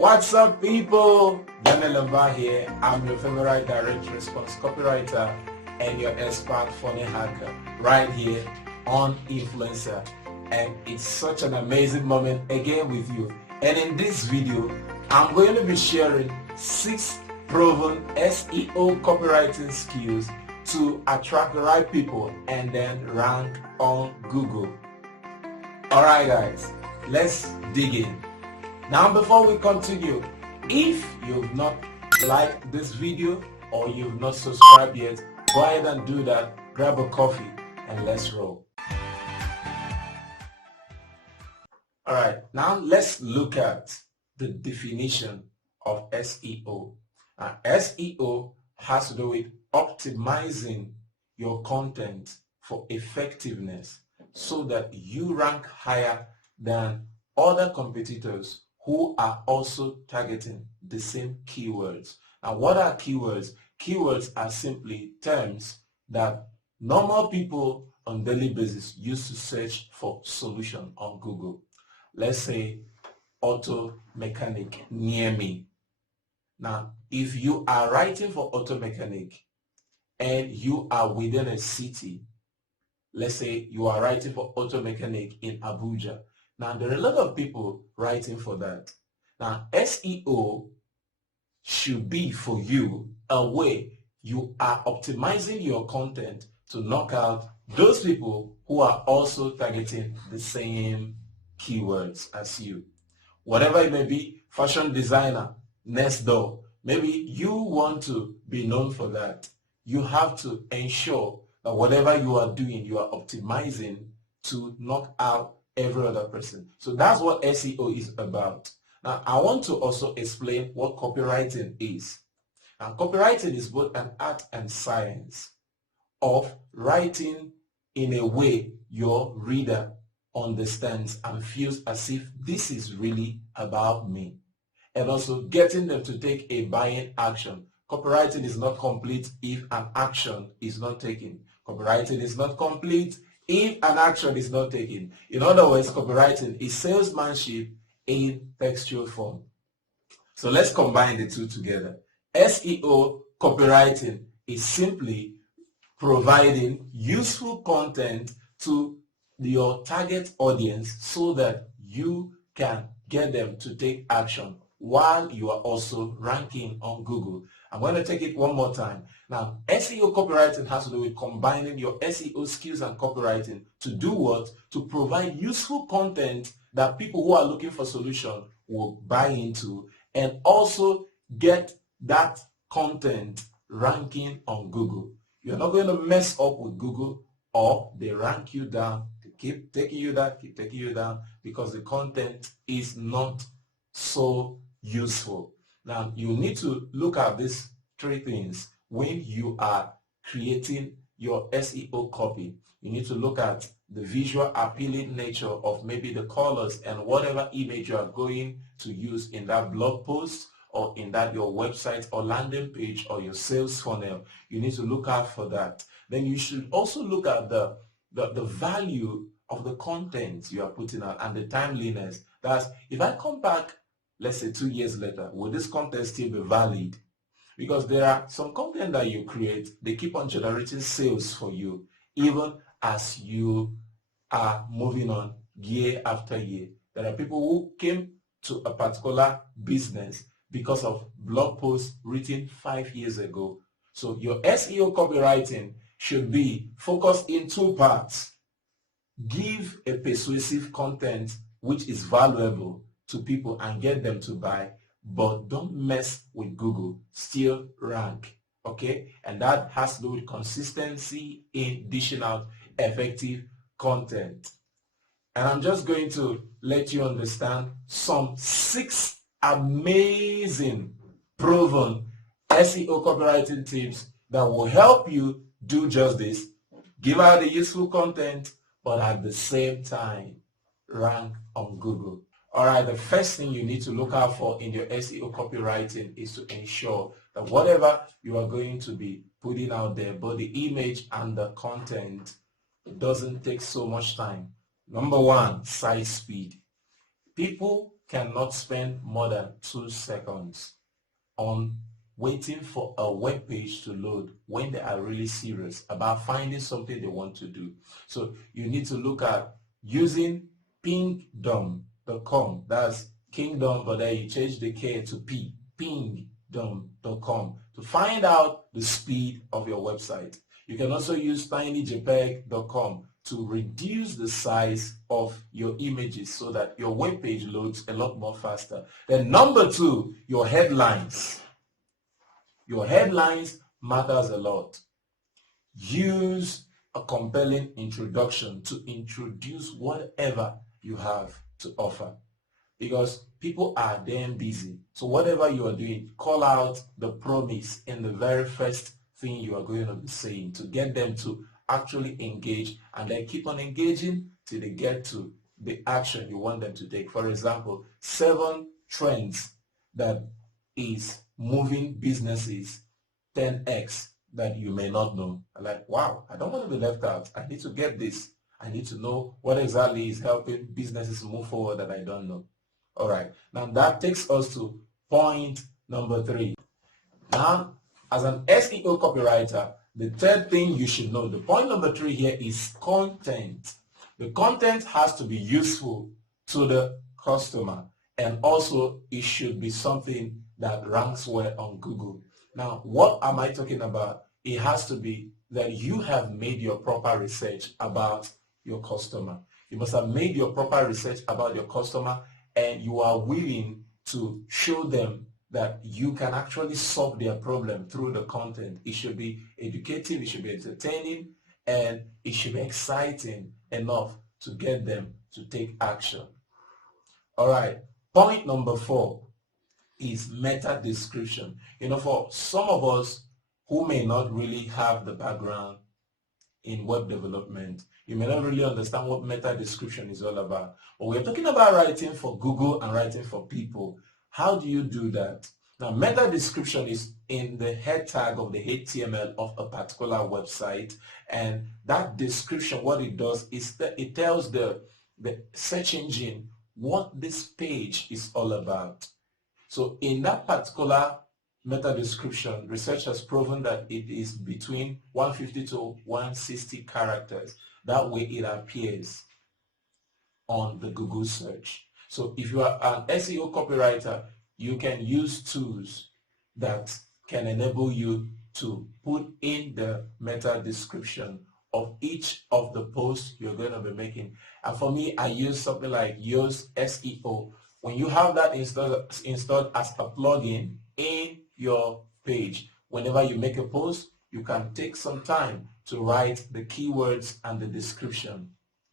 What's up, people? Daniel Lamba here. I'm your favorite direct response copywriter and your expert funnel hacker right here on Influencer. And it's such an amazing moment again with you. And in this video, I'm going to be sharing 6 proven SEO copywriting skills to attract the right people and then rank on Google. Alright guys, let's dig in. Now before we continue, if you've not liked this video or you've not subscribed yet, go ahead and do that, grab a coffee and let's roll. Alright, now let's look at the definition of SEO. SEO has to do with optimizing your content for effectiveness so that you rank higher than other competitors who are also targeting the same keywords. And what are keywords? Keywords are simply terms that normal people on daily basis use to search for solution on Google. Let's say auto mechanic near me. Now, if you are writing for auto mechanic and you are within a city, let's say you are writing for auto mechanic in Abuja. Now, there are a lot of people writing for that. Now, SEO should be for you a way you are optimizing your content to knock out those people who are also targeting the same keywords as you. Whatever it may be, fashion designer, next door, maybe you want to be known for that. You have to ensure that whatever you are doing, you are optimizing to knock out every other person. So that's what SEO is about. Now, I want to also explain what copywriting is. And copywriting is both an art and science of writing in a way your reader understands and feels as if this is really about me. And also getting them to take a buying action. Copywriting is not complete if an action is not taken. Copywriting is not complete if an action is not taken. In other words, copywriting is salesmanship in textual form. So let's combine the two together. SEO copywriting is simply providing useful content to your target audience so that you can get them to take action while you are also ranking on Google. I'm going to take it one more time. Now, SEO copywriting has to do with combining your SEO skills and copywriting to do what? To provide useful content that people who are looking for solution will buy into and also get that content ranking on Google. You're not going to mess up with Google or they rank you down. They keep taking you down because the content is not so useful. Now, you need to look at these 3 things when you are creating your SEO copy. You need to look at the visual appealing nature of maybe the colors and whatever image you are going to use in that blog post or in that your website or landing page or your sales funnel. You need to look out for that. Then you should also look at the value of the content you are putting out and the timeliness. That's if I come back, let's say 2 years later, will this content still be valid? Because there are some content that you create, they keep on generating sales for you, even as you are moving on year after year. There are people who came to a particular business because of blog posts written 5 years ago. So your SEO copywriting should be focused in 2 parts. Give a persuasive content which is valuable to people and get them to buy, but don't mess with Google. Still rank, okay? And that has to do with consistency in dishing out effective content. And I'm just going to let you understand some 6 amazing proven SEO copywriting tips that will help you do just this. Give out the useful content, but at the same time, rank on Google. Alright, the first thing you need to look out for in your SEO copywriting is to ensure that whatever you are going to be putting out there, both the image and the content, doesn't take so much time. Number 1, site speed. People cannot spend more than 2 seconds on waiting for a web page to load when they are really serious about finding something they want to do. So you need to look at using pingdom.com. That's kingdom, but then you change the K to P, pingdom.com, to find out the speed of your website. You can also use tinyjpeg.com to reduce the size of your images so that your web page loads a lot more faster. Then number 2, your headlines. Your headlines matters a lot. Use a compelling introduction to introduce whatever you have to offer, because people are damn busy. So whatever you are doing, call out the promise in the very first thing you are going to be saying to get them to actually engage, and then keep on engaging till they get to the action you want them to take. For example, 7 trends that is moving businesses 10x that you may not know. I'm like, wow, I don't want to be left out. I need to get this. I need to know what exactly is helping businesses move forward that I don't know. All right, now that takes us to point number 3. Now, as an SEO copywriter, the third thing you should know, the point number 3 here, is content. The content has to be useful to the customer, and also it should be something that ranks well on Google. Now, what am I talking about? It has to be that you have made your proper research about your customer. You must have made your proper research about your customer, and you are willing to show them that you can actually solve their problem through the content. It should be educative, it should be entertaining, and it should be exciting enough to get them to take action. All right, point number 4 is meta description. For some of us who may not really have the background in web development, you may not really understand what meta description is all about. But we're talking about writing for Google and writing for people. How do you do that? Now, meta description is in the head tag of the HTML of a particular website, and that description, what it does is that it tells the search engine what this page is all about. So in that particular meta description, research has proven that it is between 150 to 160 characters. That way it appears on the Google search. So if you are an SEO copywriter, you can use tools that can enable you to put in the meta description of each of the posts you're going to be making. And for me, I use something like Yoast SEO. When you have that installed as a plugin in your page, whenever you make a post, you can take some time to write the keywords and the description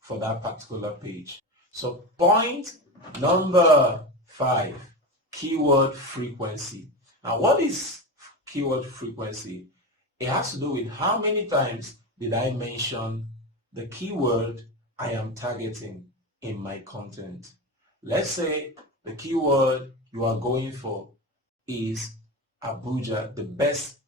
for that particular page. So point number 5, keyword frequency. Now, what is keyword frequency? It has to do with how many times did I mention the keyword I am targeting in my content. Let's say the keyword you are going for is Abuja, the best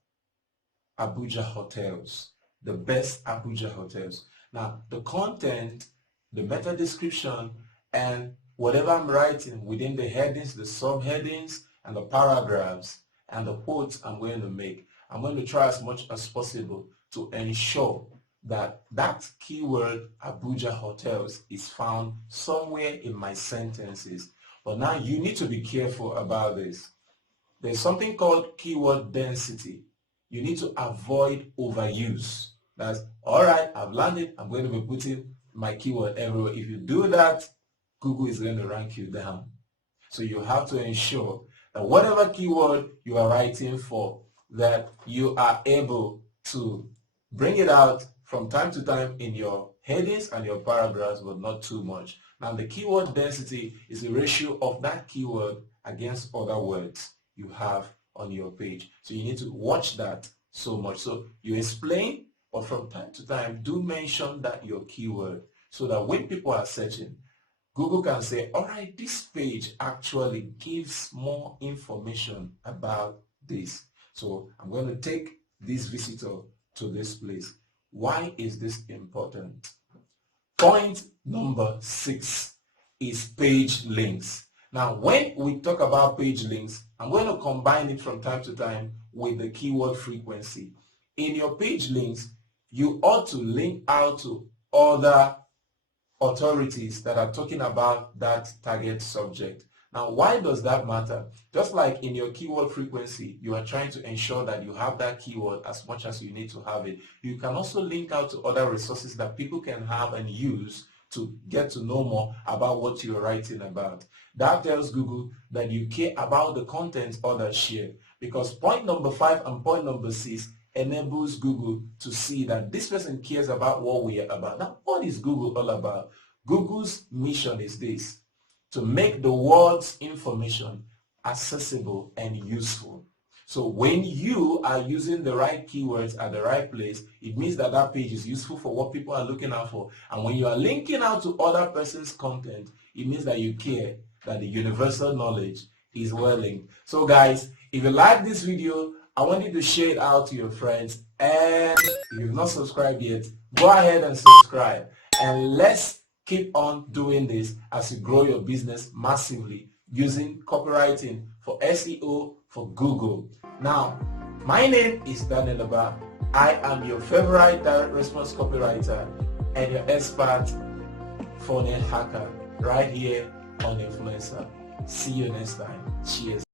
Abuja hotels, the best Abuja hotels. Now, the content, the meta description, and whatever I'm writing within the headings, the subheadings, and the paragraphs, and the quotes I'm going to make, I'm going to try as much as possible to ensure that that keyword Abuja hotels is found somewhere in my sentences. But now you need to be careful about this. There's something called keyword density. You need to avoid overuse. That's, all right, I've landed, I'm going to be putting my keyword everywhere. If you do that, Google is going to rank you down. So you have to ensure that whatever keyword you are writing for, that you are able to bring it out from time to time in your headings and your paragraphs, but not too much. Now, the keyword density is the ratio of that keyword against other words you have on your page. So you need to watch that so much. So you explain, but from time to time, do mention that your keyword, so that when people are searching, Google can say, all right, this page actually gives more information about this. So I'm going to take this visitor to this place. Why is this important? Point number 6 is page links. Now, when we talk about page links, I'm going to combine it from time to time with the keyword frequency. In your page links, you ought to link out to other authorities that are talking about that target subject. Now, why does that matter? Just like in your keyword frequency, you are trying to ensure that you have that keyword as much as you need to have it. You can also link out to other resources that people can have and use to get to know more about what you're writing about. That tells Google that you care about the content others share, because point number 5 and point number 6 enables Google to see that this person cares about what we are about. Now, what is Google all about? Google's mission is this: to make the world's information accessible and useful. So when you are using the right keywords at the right place, it means that that page is useful for what people are looking out for. And when you are linking out to other person's content, it means that you care that the universal knowledge is well linked. So guys, if you like this video, I want you to share it out to your friends. And if you've not subscribed yet, go ahead and subscribe. And let's keep on doing this as you grow your business massively using copywriting for SEO for Google. Now, my name is Daniel Aba. I am your favorite direct response copywriter and your expert funnel hacker right here on Influencer. See you next time. Cheers.